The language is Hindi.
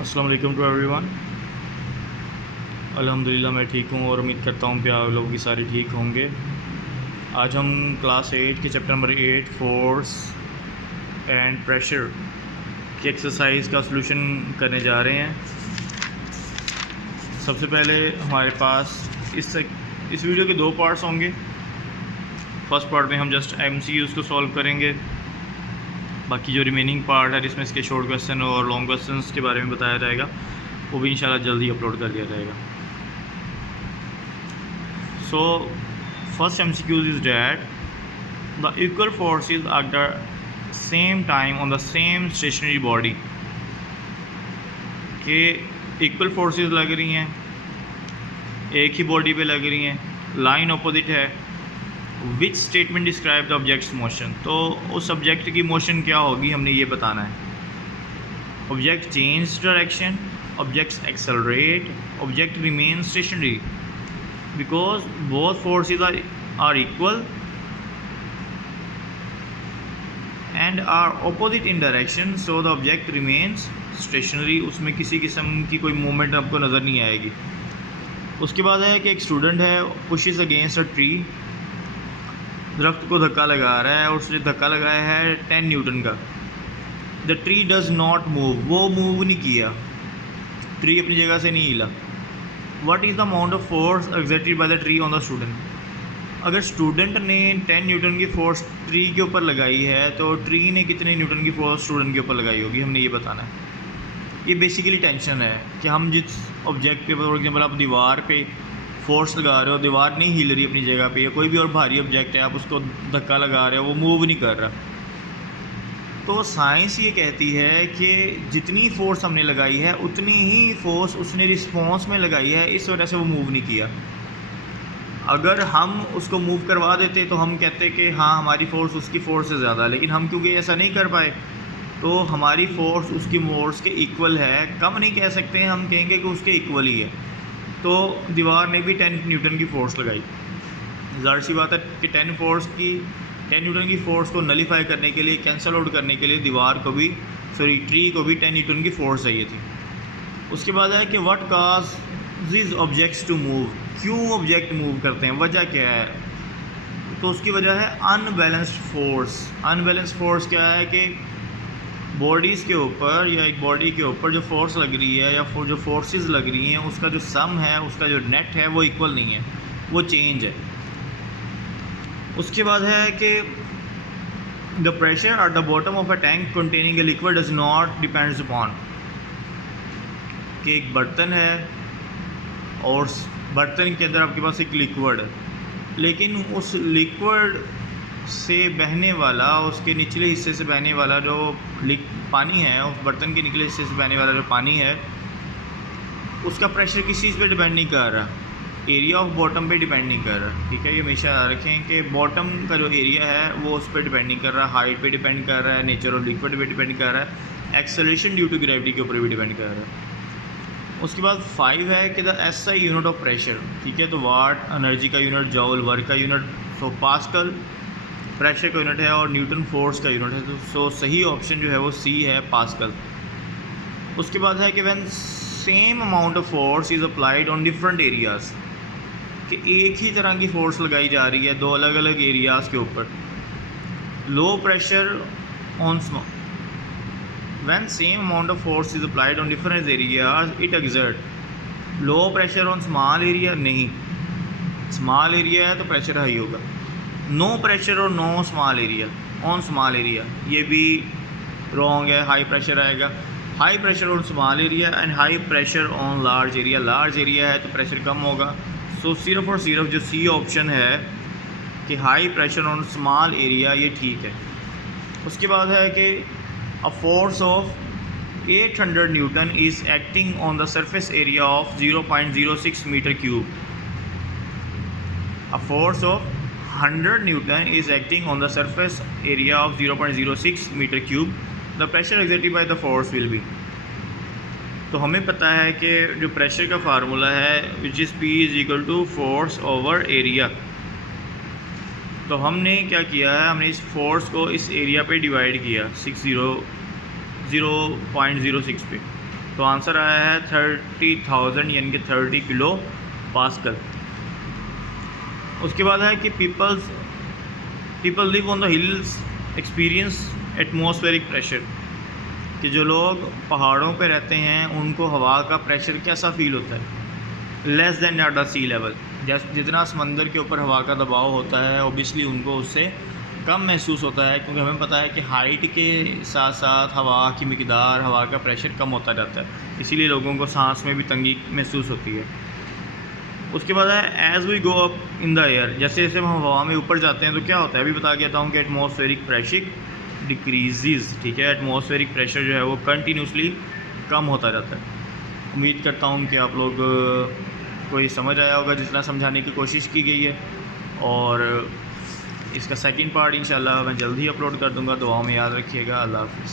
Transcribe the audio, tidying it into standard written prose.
अस्सलाम वालेकुम टू एवरीवन। अल्हम्दुलिल्लाह मैं ठीक हूँ और उम्मीद करता हूँ कि आप लोग भी सारे ठीक होंगे। आज हम क्लास 8 के chapter number 8 force and pressure की एक्सरसाइज का सलूशन करने जा रहे हैं। सबसे पहले हमारे पास इस वीडियो के दो पार्ट्स होंगे। फर्स्ट पार्ट में हम जस्ट MCQs को सॉल्व करेंगे, बाकी जो रिमेनिंग पार्ट है जिसमें इसके शॉर्ट क्वेश्चन और लॉन्ग क्वेश्चंस के बारे में बताया जाएगा वो भी इंशाल्लाह जल्दी अपलोड कर दिया जाएगा। So first MCQ is that the equal forces at the same time on the same stationary body, के इक्वल फोर्सेस लग रही हैं, एक ही बॉडी पे लग रही हैं, लाइन अपोजिट है। Which statement describe the objects motion, तो उस ऑब्जेक्ट की मोशन क्या होगी हमने ये बताना है। Object change direction, objects accelerate, object remain stationary because both forces are equal and are opposite in direction, so the object remains stationary. उसमें किसी किस्म की कोई मूवमेंट आपको नज़र नहीं आएगी। उसके बाद है कि एक स्टूडेंट है पुशेस अगेंस्ट अ ट्री, दरख्त को धक्का लगा रहा है और उसने धक्का लगाया है 10 न्यूटन का। The tree does not move, वो मूव नहीं किया, ट्री अपनी जगह से नहीं हिला। What is the amount of force exerted by the tree on the student. अगर स्टूडेंट ने 10 न्यूटन की फोर्स ट्री के ऊपर लगाई है तो ट्री ने कितने न्यूटन की फोर्स स्टूडेंट के ऊपर लगाई होगी, हमने ये बताना है। ये बेसिकली टेंशन है कि हम जिस ऑब्जेक्ट पे, फॉर एग्जाम्पल आप दीवार पे फोर्स लगा रहे हो, दीवार नहीं हिल रही अपनी जगह पे, या कोई भी और भारी ऑब्जेक्ट है आप उसको धक्का लगा रहे हो, वो मूव नहीं कर रहा। तो साइंस ये कहती है कि जितनी फोर्स हमने लगाई है उतनी ही फोर्स उसने रिस्पॉन्स में लगाई है, इस वजह से वो मूव नहीं किया। अगर हम उसको मूव करवा देते तो हम कहते कि हाँ हमारी फ़ोर्स उसकी फ़ोर्स से ज़्यादा, लेकिन हम क्योंकि ऐसा नहीं कर पाए तो हमारी फ़ोर्स उसकी फोर्स के इक्वल है। कम नहीं कह सकते हैं, हम कहेंगे कि उसके इक्वल ही है। तो दीवार ने भी 10 न्यूटन की फ़ोर्स लगाई। ज़ाहिर सी बात है कि 10 न्यूटन की फ़ोर्स को नलीफाई करने के लिए, कैंसल आउट करने के लिए दीवार को भी, ट्री को भी 10 न्यूटन की फ़ोर्स चाहिए थी। उसके बाद है कि what cause this objects to move, क्यों ऑब्जेक्ट मूव करते हैं, वजह क्या है। तो उसकी वजह है अनबैलेंस्ड फोर्स। अनबैलेंस्ड फोर्स क्या है कि बॉडीज़ के ऊपर या एक बॉडी के ऊपर जो फोर्स लग रही है या जो फोर्सेस लग रही हैं उसका जो सम है, उसका जो नेट है वो इक्वल नहीं है, वो चेंज है। उसके बाद है कि the pressure at the bottom of a tank containing a liquid does not depends upon, कि एक बर्तन है और बर्तन के अंदर आपके पास एक लिक्विड है, लेकिन उस लिक्विड से बहने वाला, उसके निचले हिस्से से बहने वाला जो पानी है, उस बर्तन के निचले हिस्से से बहने वाला जो पानी है उसका प्रेशर किस चीज़ पे डिपेंड नहीं कर रहा, एरिया ऑफ बॉटम पे डिपेंड नहीं कर रहा। ठीक है, ये हमेशा याद रखें कि बॉटम का जो एरिया है वो उस पर डिपेंड नहीं कर रहा, हाइट पे डिपेंड कर रहा है, नेचर ऑफ लिक्विड पे डिपेंड कर रहा है, एक्सेलरेशन ड्यू टू ग्रेविटी के ऊपर भी डिपेंड कर रहा है। उसके बाद 5 है कि the SI unit of pressure. ठीक है, तो वाट एनर्जी का यूनिट, जॉल वर्क का यूनिट, सो पास्कल प्रेशर का यूनिट है और न्यूटन फोर्स का यूनिट है। तो सो सही ऑप्शन जो है वो C है, पास्कल। उसके बाद है कि when same amount of force is applied on different areas, कि एक ही तरह की फ़ोर्स लगाई जा रही है दो अलग अलग एरियाज़ के ऊपर। Low pressure on when same amount of force is applied on different areas it exert low pressure on small area. नहीं, स्मॉल एरिया है तो प्रेशर हाई होगा। नो प्रेशर और know small area on small area, ये भी रॉन्ग है, हाई प्रेशर आएगा। High pressure on small area and high pressure on large area. Large area है तो प्रेशर कम होगा। सो सिर्फ और सिर्फ जो C ऑप्शन है कि high pressure on small area, ये ठीक है। उसके बाद है कि a force of 800 Newton is acting on the surface area of 0.06 meter cube. A force of 100 Newton is acting on the surface area of 0.06 meter cube. The pressure exerted by the force will be. तो हमें पता है कि जो प्रेशर का फार्मूला है which is P is equal to force over area। तो हमने क्या किया है, हमने इस फोर्स को इस एरिया पे डिवाइड किया 0.06 पे। तो आंसर आया है 30,000 यानी कि 30 किलो पास्कल। उसके बाद है कि people live on the hills experience atmospheric pressure, कि जो लोग पहाड़ों पे रहते हैं उनको हवा का प्रेशर कैसा फील होता है, less than at the sea level. जैसे जितना समंदर के ऊपर हवा का दबाव होता है ओबियसली उनको उससे कम महसूस होता है, क्योंकि हमें पता है कि हाइट के साथ साथ हवा की मिकदार, हवा का प्रेशर कम होता जाता है, इसीलिए लोगों को सांस में भी तंगी महसूस होती है। उसके बाद है as we go up in the air, जैसे जैसे हम हवा में ऊपर जाते हैं तो क्या होता है, अभी बता देता हूँ कि एटमॉस्फेरिक प्रेशर डिक्रीज़, ठीक है, एटमॉस्फेरिक प्रेशर जो है वो कंटिन्यूसली कम होता जाता है। उम्मीद करता हूँ कि आप लोग को ये समझ आया होगा जितना समझाने की कोशिश की गई है, और इसका सेकंड पार्ट इंशाल्लाह मैं जल्दी अपलोड कर दूँगा। दुआओं में याद रखिएगा। अल्लाह हाफ़िज़।